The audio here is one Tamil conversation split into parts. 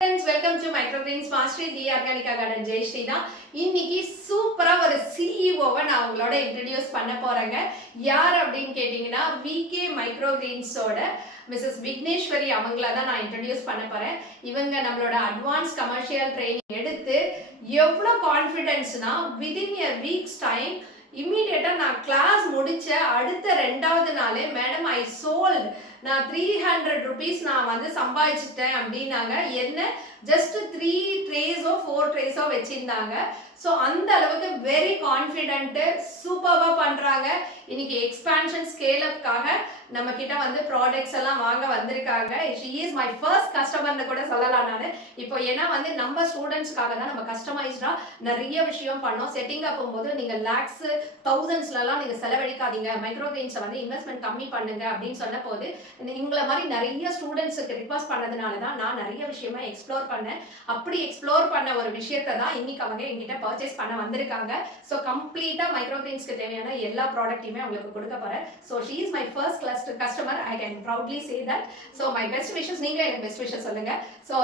Friends, welcome to Microgreens Mastery the Organica garden Jayashree தான். இன்னைக்கு சூப்பரா ஒரு சிஇஓவை நான் உங்களோட இன்ட்ரடியூஸ் பண்ண போறேங்க. யார் அப்படின்னு கேட்டீங்கன்னா விகே மைக்ரோகிரீன்ஸோட மிஸ்ஸஸ் விக்னேஸ்வரி அவங்கள தான் நான் இன்ட்ரடியூஸ் பண்ண போறேன். இவங்க நம்மளோட அட்வான்ஸ் கமர்ஷியல் ட்ரைனிங் எடுத்து எவ்வளோ கான்ஃபிடென்ஸ்னா விதின் எ வீக்ஸ் டைம் இம்மீடியட்டா நான் கிளாஸ் முடிச்ச அடுத்த 2வது நாளே மேடம் ஐ சோல்ட் நான் 300 rupees நான் வந்து சம்பாதிச்சிட்டேன் அப்படின்னாங்க. என்ன ஜஸ்ட் 3 ட்ரேஸோ 4 ட்ரேஸோ வச்சிருந்தாங்க. ஸோ அந்த அளவுக்கு வெரி கான்ஃபிடென்ட் சூப்பராக பண்றாங்க. இன்னைக்கு எக்ஸ்பான்ஷன் ஸ்கேலப்காக நம்ம கிட்ட வந்து ப்ராடக்ட்ஸ் எல்லாம் வாங்க வந்திருக்காங்க. ஷி இஸ் மை ஃபர்ஸ்ட் கஸ்டமர்னு கூட சொல்லலாம் நான். இப்போ ஏன்னா வந்து நம்ம ஸ்டூடெண்ட்ஸ்க்காக தான் நம்ம கஸ்டமைஸ்டா நிறைய விஷயம் பண்ணோம். செட்டிங் அப் போகும்போது நீங்க லேக்ஸ் தௌசண்ட்ஸ்லாம் நீங்க செலவழிக்காதீங்க, மைக்ரோகிரீன்ஸை வந்து இன்வெஸ்ட்மெண்ட் கம்மி பண்ணுங்க அப்படின்னு சொன்ன போது இவங்கள மாதிரி நிறைய ஸ்டூடெண்ட்ஸுக்கு ரிக்வஸ்ட் பண்ணதுனால தான் நான் நிறைய விஷயமா எக்ஸ்ப்ளோர் பண்ணேன். அப்படி எக்ஸ்ப்ளோர் பண்ண ஒரு விஷயத்தை தான் இன்னைக்கு அவங்க என்கிட்ட பர்ச்சேஸ் பண்ண வந்திருக்காங்க. ஸோ கம்ப்ளீட்டா மைக்ரோகிரீன்ஸ்க்கு தேவையான எல்லா ப்ராடக்ட்டையுமே அவங்களுக்கு கொடுக்க போறேன். So she is my first customer. I can proudly say that. So my best wishes. நீங்களே எனக்கு பெஸ்ட் விஷஸ் சொல்லுங்க. ஸோ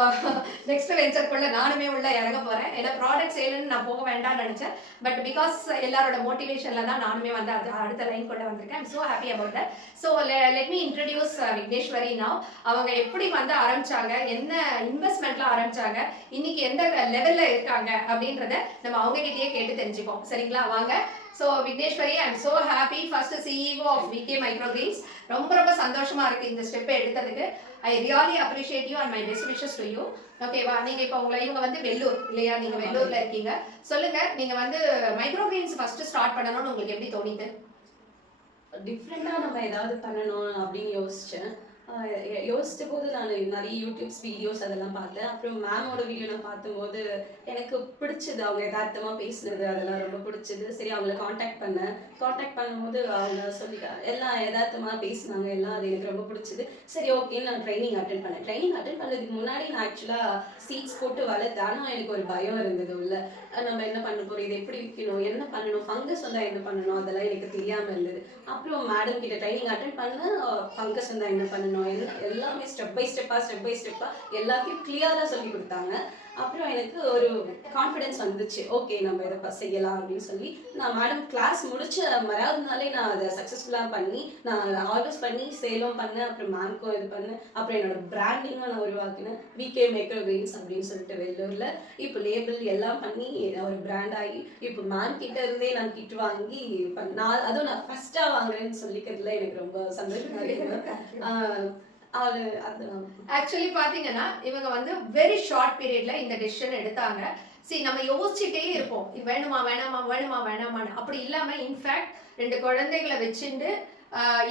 நெக்ஸ்ட் வெஞ்சர்க்குள்ள நானுமே உள்ள இறங்க போறேன். ஏன்னா ப்ராடக்ட் சேல்னு நான் போக வேண்டாம்னு நினைச்சேன். பட் பிகாஸ் எல்லாரோட மோட்டிவேஷன்ல தான் நானுமே வந்து அடுத்த லைன் கொண்டு வந்திருக்கேன். I'm so happy about that. So let me introduce Vigneshwari now. அவங்க எப்படி வந்து ஆரம்பிச்சாங்க, என்ன இன்வெஸ்ட்மெண்ட்ல ஆரம்பிச்சாங்க, இன்னைக்கு எந்த லெவல்ல இருக்காங்க அப்படின்றத நம்ம அவங்க கிட்டயே கேட்டு தெரிஞ்சுப்போம். சரிங்களா? வாங்க. So Vigneshwari, I am so happy, first CEO of VK microgreens. ரொம்ப சந்தோஷமா இருக்கு இந்த ஸ்டெப்பை எடுத்ததுக்கு. I really appreciate you and my best wishes to you. ஓகேவா? நீங்க இப்போ இவங்க வந்து வெள்ளூர் இல்லையா? நீங்க வெள்ளூர்ல இருக்கீங்க. சொல்லுங்க, நீங்க வந்து மைக்ரோகிரீன்ஸ் ஃபர்ஸ்ட் ஸ்டார்ட் பண்ணணும்னு உங்களுக்கு எப்படி தோணிது? டிஃப்ரெண்டா நம்ம ஏதாவது பண்ணணும் அப்படின்னு யோசிச்ச போது நான் நிறைய யூடியூப்ஸ் வீடியோஸ் அதெல்லாம் பார்த்தேன். அப்புறம் மேமோட வீடியோ நான் பார்க்கும்போது எனக்கு பிடிச்சது, அவங்க யதார்த்தமாக பேசினது அதெல்லாம் ரொம்ப பிடிச்சது. சரி, அவங்கள காண்டாக்ட் பண்ணும்போது அவங்க சொல்லிட்டாங்க, எல்லாம் யதார்த்தமாக பேசினாங்க, எல்லாம் அது எனக்கு ரொம்ப பிடிச்சது. சரி, ஓகே, நான் ட்ரைனிங் அட்டென்ட் பண்ணதுக்கு முன்னாடி நான் ஆக்சுவலாக சீட்ஸ் போட்டு வளர்த்தேன். ஆனால் எனக்கு ஒரு பயம் இருந்தது உள்ள. நம்ம என்ன பண்ண போகிறோம், இதை எப்படி விற்கணும், என்ன பண்ணணும், ஃபங்கஸ் வந்தால் என்ன பண்ணணும், அதெல்லாம் எனக்கு தெரியாமல் இருந்தது. அப்புறம் மேடம் கிட்ட ட்ரைனிங் அட்டென்ட் பண்ண ஃபங்கஸ் வந்தால் என்ன பண்ணணும், எல்லாமே ஸ்டெப் பை ஸ்டெப்பா எல்லாத்தையும் கிளியரா சொல்லி கொடுத்தாங்க. அப்புறம் எனக்கு ஒரு கான்ஃபிடன்ஸ் வந்துச்சு, ஓகே நம்ம இதை செய்யலாம் அப்படின்னு சொல்லி நான் மேடம் கிளாஸ் முடிச்ச மறாவது நாளே நான் அதை சக்ஸஸ்ஃபுல்லாக பண்ணி நான் ஆர்டர்ஸ் பண்ணி சேலும் பண்ணேன். அப்புறம் மேம்க்கும் இது பண்ணேன். அப்புறம் என்னோட பிராண்டிங்கும் நான் உருவாக்கினேன், விகே மைக்ரோகிரீன்ஸ் அப்படின்னு சொல்லிட்டு வெள்ளூர்ல. இப்போ லேபிள் எல்லாம் பண்ணி ஒரு பிராண்ட் ஆகி இப்போ மேம் கிட்ட இருந்தே நான் கிட் வாங்கி அதுவும் நான் ஃபர்ஸ்டா வாங்குறேன்னு சொல்லிக்கிறதுல எனக்கு ரொம்ப சந்தோஷமா இருக்கு. ஆக்சுவலி பாத்தீங்கன்னா இவங்க வந்து வெரி ஷார்ட் பீரியட்ல இந்த டெசிஷன் எடுத்தாங்க. சரி, நம்ம யோசிச்சுட்டே இருப்போம், வேணுமா வேணாமான்னு. அப்படி இல்லாம இன்ஃபேக்ட் 2 குழந்தைகளை வச்சுட்டு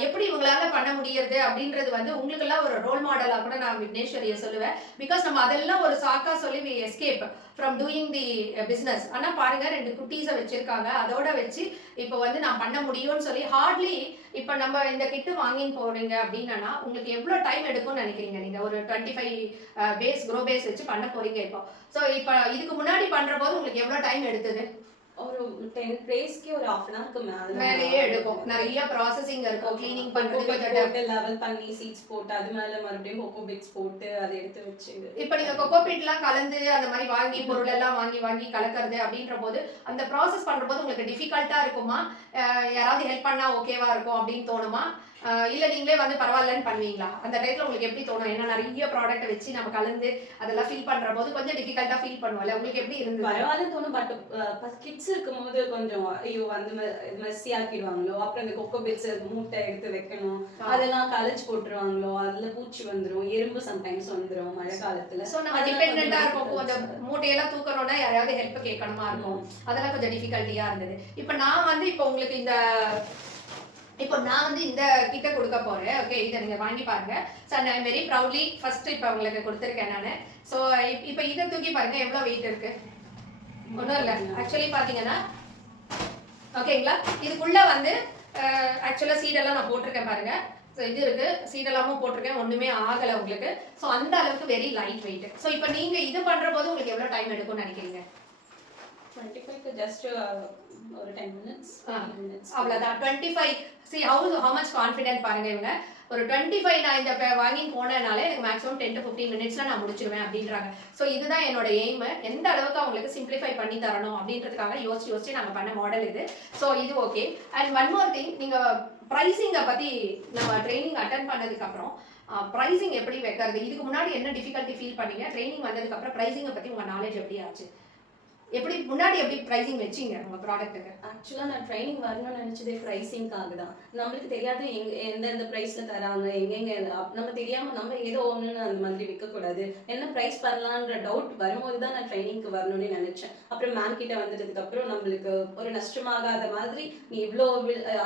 எப்படி இவங்களால பண்ண முடியுது அப்படின்றது வந்து உங்களுக்கெல்லாம் ஒரு ரோல் மாடலா கூட நான் விக்னேஸ்வரியை சொல்லுவேன். பிகாஸ் நம்ம அதெல்லாம் ஒரு சாக்கா சொல்லி we escape from doing the business. ஆனால் பாருங்க, 2 குட்டீஸை வச்சிருக்காங்க, அதோட வச்சு இப்போ வந்து நான் பண்ண முடியும்னு சொல்லி ஹார்ட்லி இப்போ நம்ம இந்த கிட்டு வாங்கின்னு போறீங்க அப்படின்னா உங்களுக்கு எவ்வளோ டைம் எடுக்கும்னு நினைக்கிறீங்க? நீங்க ஒரு 25 க்ரோ பேஸ் வச்சு பண்ண போறீங்க இப்போ. ஸோ இப்போ இதுக்கு முன்னாடி பண்ற போது உங்களுக்கு எவ்வளோ டைம் எடுத்தது? ஒரு 10 டேஸ்க்கு ஒரு half an hourக்கு மேலேயே எடுக்கும். நிறைய ப்ராசஸிங் இருக்கும், க்ளீனிங் பண்றது, லெவல் பண்ணி சீட்ஸ் போட்டு அது மேல மறுபடியும் கோகோ பிட்ஸ் போட்டு அதை எடுத்து வச்சு இப்போ நீங்க கோகோ பிட்லாம் கலந்து அந்த மாதிரி வாங்கி பொருள் எல்லாம் வாங்கி கலக்கிறது அப்படின்ற போது அந்த ப்ராசஸ் பண்ற போது உங்களுக்கு டிஃபிகல்ட்டா இருக்குமா? யாராவது ஹெல்ப் பண்ணா ஓகேவா இருக்கும் அப்படின்னு தோணுமா? இல்ல நீங்களே வந்து பரவாயில்லன்னு பண்ணுவீங்களா? அந்த டைத்துல உங்களுக்கு எப்படி தோணும்? ஏன்னா நிறைய ப்ராடக்ட் வச்சு நம்ம கலந்து அதெல்லாம் ஃபீல் பண்ற போது கொஞ்சம் டிஃபிகல்ட்டா ஃபீல் பண்ணுவோம்ல, உங்களுக்கு எப்படி இருந்தது? பரவாயில்லன்னு தோணும். பட் கிட்ஸ் இருக்கும்போது கொஞ்சம் ஐயோ வந்து மெஸ்ஸி ஆக்கிடுவாங்களோ, அப்புறம் இந்த கொக்கோ பிட்ஸ் மூட்டை எடுத்து வைக்கணும், அதெல்லாம் கலச்சு போட்டுருவாங்களோ, அதுல பூச்சி வந்துடும், எறும்பு சம்டைம்ஸ் வந்துடும் மழை காலத்துல. ஸோ நம்ம டிபெண்டா இருக்கும், கொஞ்சம் மூட்டையெல்லாம் தூக்கணும்னா யாராவது ஹெல்ப் கேட்கணுமா இருக்கும், அதெல்லாம் கொஞ்சம் டிஃபிகல்ட்டியா இருந்தது. இப்போ நான் வந்து நான் வந்து இந்த கிட்ட கொடுக்க போறேன். ஓகே, இதை நீங்க வாங்கி பாருங்க. So I am very proudly first இப்போ உங்களுக்கு கொடுத்துருக்கேன் நான். ஸோ இப்போ இதை தூக்கி பாருங்க எவ்வளோ வெயிட் இருக்கு. ஒன்றும் இல்லை, ஆக்சுவலி பார்த்தீங்கன்னா ஓகேங்களா, இதுக்குள்ள வந்து ஆக்சுவலாக சீடெல்லாம் நான் போட்டிருக்கேன் பாருங்க. ஸோ இது இருக்கு, சீடெல்லாமும் போட்டிருக்கேன், ஒன்றுமே ஆகலை உங்களுக்கு. ஸோ அந்த அளவுக்கு வெரி லைட் வெயிட். ஸோ இப்போ நீங்க இது பண்ற போது உங்களுக்கு எவ்வளோ டைம் எடுக்கும்னு நினைக்கிறீங்க? 25 just ஒரு 10 minutes. அவ்வளவுதான். 25. see how much confident பாருங்க இவங்க. ஒரு 25 நான் இந்த வாங்கி போனதுனால எனக்கு மேக்ஸிமம் 10 to 15 மினிட்ஸ்ல நான் முடிச்சிருவேன் அப்படின்றாங்க. ஸோ இதுதான் என்னோட எய்ம். எந்த அளவுக்கு அவங்களுக்கு சிம்பிளிஃபை பண்ணி தரணும் அப்படின்றதுக்காக யோசிச்சு நாங்கள் பண்ண மாடல் இது. ஸோ இது okay. And one more thing, நீங்கள் ப்ரைஸிங்கை பற்றி நம்ம ட்ரைனிங் அட்டன் பண்ணதுக்கப்புறம் ப்ரைஸிங் எப்படி வைக்கிறது, இதுக்கு முன்னாடி என்ன டிஃபிகல்ட்டி ஃபீல் பண்ணீங்க, ட்ரைனிங் வந்ததுக்கப்புறம் ப்ரைஸிங்கை பற்றி உங்கள் நாலேஜ் எப்படி ஆச்சு, எப்படி முன்னாடி எப்படி ப்ரைஸிங் வச்சிங்க உங்க ப்ராடக்ட்டுக்கு? ஆக்சுவலாக நான் ட்ரைனிங் வரணும்னு நினச்சதே ப்ரைஸிங்காக தான். நம்மளுக்கு தெரியாது எந்தெந்த ப்ரைஸில் தராங்க, எங்கெங்கே நம்ம தெரியாமல் நம்ம ஏதோ ஒன்றுன்னு அந்த மாதிரி விற்கக்கூடாது. என்ன ப்ரைஸ் பண்ணலான்ற டவுட் வரும்போது தான் நான் ட்ரைனிங்க்கு வரணும்னு நினச்சேன். அப்புறம் மேம் கிட்ட வந்ததுக்கப்புறம் நம்மளுக்கு ஒரு நஷ்டமாகாத மாதிரி, நீ இவ்வளோ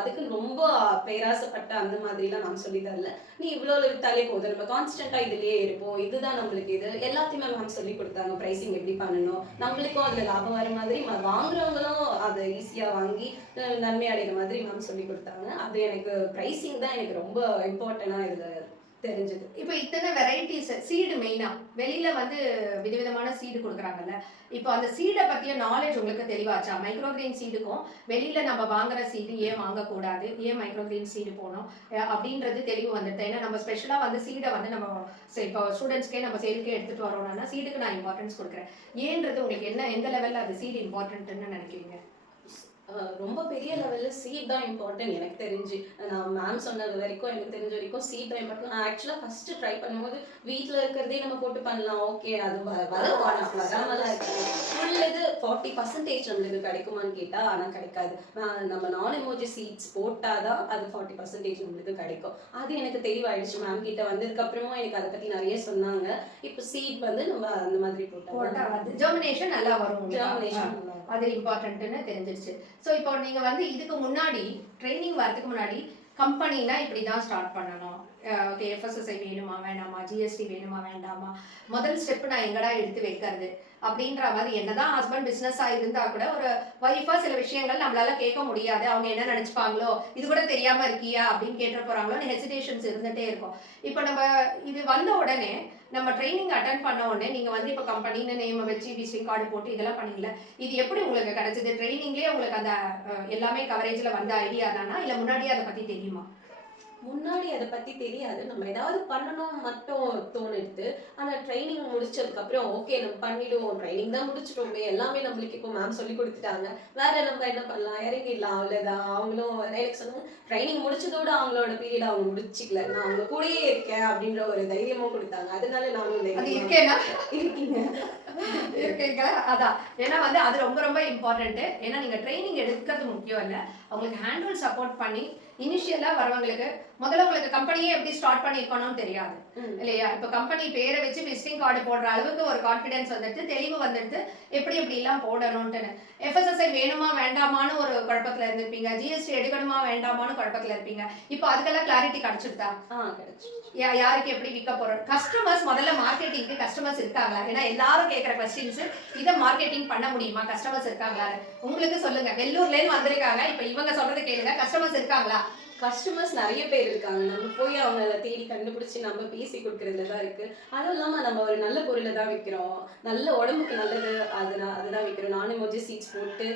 அதுக்கு ரொம்ப பேராசைப்பட்ட அந்த மாதிரிலாம் நான் சொல்லி தரல. நீ இவ்வளோ வித்தாலே போதும், நம்ம கான்ஸ்டண்ட்டாக இதுலேயே இருப்போம், இதுதான் நம்மளுக்கு இது எல்லாத்தையுமே மேம் சொல்லி கொடுத்தாங்க. ப்ரைஸிங் எப்படி பண்ணணும், நம்மளுக்கும் அதில் லாபம் வர மாதிரி, வாங்குறவங்களும் அதை ஈஸியாக வாங்கி நன்மை அடைகிற மாதிரி மேம் சொல்லி கொடுத்தாங்க. அது எனக்கு ப்ரைஸிங் தான் எனக்கு ரொம்ப இம்பார்ட்டண்டாக இதில் தெரிஞ்சது. இப்போ இத்தனை வெரைட்டிஸ் சீடு மெயினா வெளியில வந்து விதவிதமான சீடு கொடுக்குறாங்கல்ல, இப்போ அந்த சீடை பத்திய நாலேஜ் உங்களுக்கு தெளிவாச்சா? மைக்ரோகிரீன் சீடுக்கும் வெளியில நம்ம வாங்குற சீடு ஏன் வாங்கக்கூடாது, ஏன் மைக்ரோகிரீன் சீடு போகணும் அப்படின்றது தெளிவு வந்துட்டு. ஏன்னா நம்ம ஸ்பெஷலா வந்து சீடை வந்து நம்ம இப்போ ஸ்டூடெண்ட்ஸ்க்கே நம்ம சேலுக்கே எடுத்துட்டு வரோம்னா சீடுக்கு நான் இம்பார்ட்டன்ஸ் கொடுக்குறேன். ஏன்றது உங்களுக்கு என்ன, எந்த லெவல்ல அது சீடு இம்பார்ட்டன்ட்னு நினைக்கிறீங்க? ரொம்ப பெரிய லெவலில் சீட் தான் இம்பார்ட்டன்ட் எனக்கு தெரிஞ்சு. நான் மேம் சொன்னது வரைக்கும் எனக்கு தெரிஞ்ச வரைக்கும் சீட் தான் இம்பார்ட்டன்ட். நான் ஆக்சுவலாக ஃபஸ்ட்டு ட்ரை பண்ணும்போது வீட்டில் இருக்கிறதே நம்ம போட்டு பண்ணலாம், ஓகே அது வராமலாம் இருக்காது. ஃபுல் இது 40% நம்மளுக்கு கிடைக்குமான்னு கேட்டால் ஆனால் கிடைக்காது. நம்ம நான் எமோஜி சீட்ஸ் போட்டால் தான் அது 40% நம்மளுக்கு கிடைக்கும். அது எனக்கு தெளிவாயிடுச்சு. மேம் கிட்ட வந்ததுக்கப்புறமும் எனக்கு அதை பற்றி நிறைய சொன்னாங்க. இப்போ சீட் வந்து நம்ம அந்த மாதிரி போட்டால் ஜெர்மினேஷன் நல்லா வரும், ஜெர்மினேஷன் அது இம்பார்ட்டன்ட்னு தெரிஞ்சிருச்சு. ஸோ இப்போ நீங்க வந்து இதுக்கு முன்னாடி ட்ரைனிங் வரதுக்கு முன்னாடி கம்பெனினா இப்படி தான் ஸ்டார்ட் பண்ணணும், ஓகே எஃப்எஸ்எஸ்ஐ வேணுமா வேண்டாமா, ஜிஎஸ்டி வேணுமா வேண்டாமா, முதல் ஸ்டெப் நான் எங்கடா எடுத்து வைக்கிறது அப்படின்ற மாதிரி, என்னதான் ஹஸ்பண்ட் பிஸ்னஸாக இருந்தா கூட ஒரு ஒய்ஃபாக சில விஷயங்கள் நம்மளால கேட்க முடியாது. அவங்க என்ன நினைச்சுப்பாங்களோ, இது கூட தெரியாம இருக்கியா அப்படின்னு கேட்டு போறாங்களோன்னு ஹெசிடேஷன்ஸ் இருந்துட்டே இருக்கும். இப்போ நம்ம இது வந்த உடனே நம்ம ட்ரைனிங் அட்டன் பண்ண உடனே நீங்க வந்து இப்போ கம்பெனின்னு நேம் வச்சு விசிட்டிங் கார்டு போட்டு இதெல்லாம் பண்ணீங்கல்ல, இது எப்படி உங்களுக்கு கிடைச்சது? ட்ரைனிங்லேயே உங்களுக்கு அந்த எல்லாமே கவரேஜ்ல வந்த ஐடியா தானா, இல்லை முன்னாடியே அதை பத்தி தெரியுமா? முன்னாடி அதை பற்றி தெரியாது. நம்ம ஏதாவது பண்ணணும் மட்டும் தோணுது. ஆனால் ட்ரைனிங் முடிச்சதுக்கப்புறம் ஓகே நம்ம பண்ணிடுவோம், ட்ரைனிங் தான் முடிச்சிட்டோமே, எல்லாமே நம்மளுக்கு இப்போ மேம் சொல்லி கொடுத்துட்டாங்க, வேற நம்ம என்ன பண்ணலாம், இறங்கிடலாம், அவ்வளோதான். அவங்களும் எனக்கு சொன்னாங்க ட்ரைனிங் முடிச்சதோட அவங்களோட பீரியட் அவங்க முடிச்சிக்கல, நான் அவங்க கூடயே இருக்கேன் அப்படின்ற ஒரு தைரியமும் கொடுத்தாங்க. அதனால நானும் இருக்கேன்னா இருக்கீங்க இருக்கீங்களா? அதான், ஏன்னா வந்து அது ரொம்ப ரொம்ப இம்பார்ட்டன்ட். ஏன்னா நீங்க ட்ரைனிங் எடுக்கிறது முக்கியம் இல்லை, அவங்களுக்கு ஹேண்டில் சப்போர்ட் பண்ணி இனிஷியலா வரவங்களுக்கு முதல்ல உங்களுக்கு கம்பெனியே எப்படி ஸ்டார்ட் பண்ணிருக்கணும்னு தெரியாது இல்லையா? இப்ப கம்பெனி பேரை வச்சு விசிட்டிங் கார்டு போடுற அளவுக்கு ஒரு கான்ஃபிடன்ஸ் வந்துட்டு, தெளிவு வந்துட்டு எப்படி எப்படி எல்லாம் போடணும்னு. எஃப்எஸ்எஸ்ஐ வேணுமா வேண்டாமான்னு ஒரு குழப்பத்துல இருந்திருப்பீங்க, ஜிஎஸ்டி எடுக்கணுமா வேண்டாமான்னு குழப்பத்துல இருப்பீங்க. இப்போ அதுக்கெல்லாம் கிளாரிட்டி கிடைச்சிருதா? யாருக்கு எப்படி விற்க போறோம், கஸ்டமர்ஸ் முதல்ல மார்க்கெட்டிங்க்கு கஸ்டமர்ஸ் இருக்காங்களா? ஏன்னா எல்லாரும் கேட்கிற கொஸ்டின்ஸ், இதை மார்க்கெட்டிங் பண்ண முடியுமா, கஸ்டமர்ஸ் இருக்காங்களா? உங்களுக்கு சொல்லுங்க, வெள்ளூர்ல இருந்து வந்திருக்காங்க, இப்ப இவங்க சொல்றது கேளுங்க, கஸ்டமர்ஸ் இருக்காங்களா? கஸ்டமர்ஸ் நிறைய பேர் இருக்காங்க. நம்ம போய் அவங்கள தேடி கண்டுபிடிச்சி நம்ம பேசி கொடுக்கறதுல தான் இருக்கு. அதுவும் இல்லாமல் நம்ம ஒரு நல்ல பொருளை தான் விற்கிறோம், நல்ல உடம்புக்கு நல்லது, அதுதான் விற்கிறோம். நான் எமோஜி சீட்ஸ் போட்டு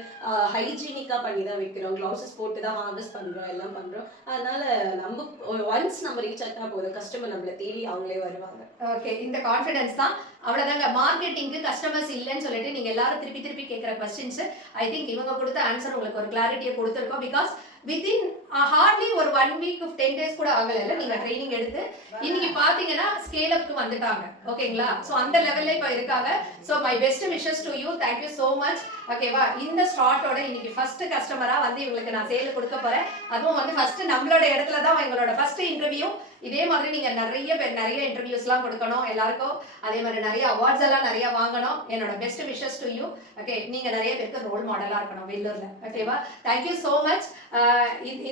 ஹைஜீனிக்காக பண்ணி தான் விற்கிறோம், க்ளவுசஸ் போட்டு தான் ஹார்வெஸ்ட் பண்ணுறோம், எல்லாம் பண்ணுறோம். அதனால நம்ம ஒன்ஸ் நம்ம ரீச் ஆகிட்டா போதும், கஸ்டமர் நம்மளை தேடி அவங்களே வருவாங்க. ஓகே, இந்த கான்ஃபிடன்ஸ் தான். அவ்வளோதாங்க. மார்க்கெட்டிங்க்கு கஸ்டமர்ஸ் இல்லைன்னு சொல்லிட்டு நீங்கள் எல்லாரும் திருப்பி திருப்பி கேட்குற கொஸ்டின்ஸ், ஐ திங்க் இவங்க கொடுத்த ஆன்சர் உங்களுக்கு ஒரு கிளாரிட்டியை கொடுத்துருக்கோம். பிகாஸ் வித்தின் ஹார்ட்லி ஒரு 1 week 10 days கூட ஆகலைல்ல நீங்க ட்ரைனிங் எடுத்து இன்னைக்கு பாத்தீங்கன்னா ஸ்கேல் அப்க்கு வந்துட்டாங்க. ஓகேங்களா? ஸோ அந்த லெவல்ல இப்போ இருக்காங்க. So my best wishes to you, thank you so much. ஓகேவா? இந்த ஸ்டார்ட்டோட இன்னைக்கு ஃபர்ஸ்ட் கஸ்டமரா வந்து இவங்களுக்கு நான் சேல் கொடுக்க போறேன். அதுவும் வந்து ஃபர்ஸ்ட் நம்மளோட இடத்துல தான் எங்களோட ஃபர்ஸ்ட் இன்டர்வியூ. இதே மாதிரி நீங்க நிறைய பேர் நிறைய இன்டர்வியூஸ்லாம் கொடுக்கணும் எல்லாருக்கும், அதே மாதிரி நிறைய அவார்ட்ஸ் எல்லாம் நிறைய வாங்கணும். என்னோட best wishes to you. Okay, நீங்க நிறைய பேருக்கு ரோல் மாடலா இருக்கணும் வெள்ளூர்ல. ஓகேவா? Thank you so much.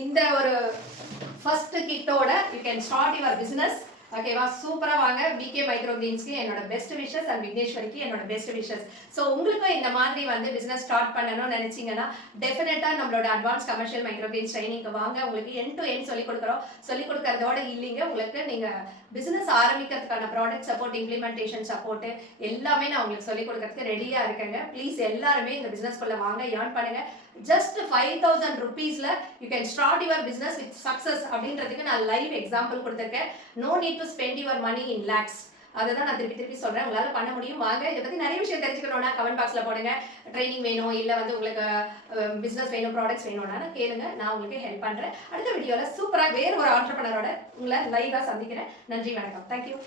இந்த ஒரு ஃபர்ஸ்ட் கிட்டோட you can start your business. ஓகேவா? சூப்பரா வாங்க. விகே மைக்ரோ கிரீன்ஸ்க்கு என்னோட பெஸ்ட் விஷஸ் அண்ட் விக்னேஸ்வரிக்கு என்னோட பெஸ்ட் விஷஸ். ஸோ உங்களுக்கும் இந்த மாதிரி வந்து பிசினஸ் ஸ்டார்ட் பண்ணணும்னு நினைச்சீங்கன்னா டெஃபினட்டா நம்மளோட அட்வான்ஸ் கமர்ஷியல் மைக்ரோ கிரீன்ஸ் ட்ரைனிங்க்கு வாங்க. உங்களுக்கு எண்ட் டு எண்ட் சொல்லிக் கொடுக்குறோம். சொல்லிக் கொடுக்கறதோட இல்லைங்க, உங்களுக்கு நீங்க பிசினஸ் ஆரம்பிக்கிறதுக்கான ப்ராடக்ட் சப்போர்ட், இம்ப்ளிமெண்டேஷன் சப்போர்ட் எல்லாமே நான் உங்களுக்கு சொல்லிக் கொடுக்கறதுக்கு ரெடியா இருக்கேங்க. ப்ளீஸ் எல்லாருமே இந்த பிசினஸ்க்குள்ள வாங்க, ஏர்ன் பண்ணுங்க. ஜஸ்ட் 5000 rupeesல you can start your business with success அப்படின்றதுக்கு நான் லைவ் எக்ஸாம்பிள் கொடுத்துருக்கேன். No need to spend your money in lakhs. அதை தான் நான் திருப்பி சொல்றேன். உங்களால பண்ண முடியும். வாங்க, இதை பத்தி நிறைய விஷயம் தெரிஞ்சுக்கணும்னா கமெண்ட் பாக்ஸ்ல போடுங்க. ட்ரைனிங் வேணும், இல்ல வந்து உங்களுக்கு பிசினஸ் வேணும், ப்ராடக்ட்ஸ் வேணும்னா கேளுங்க, நான் உங்களுக்கு ஹெல்ப் பண்றேன். அடுத்த வீடியோல சூப்பரா வேற ஒரு ஆண்டர்பிரனரோட உங்களை லைவா சந்திக்கிறேன். நன்றி, வணக்கம். தேங்க்யூ.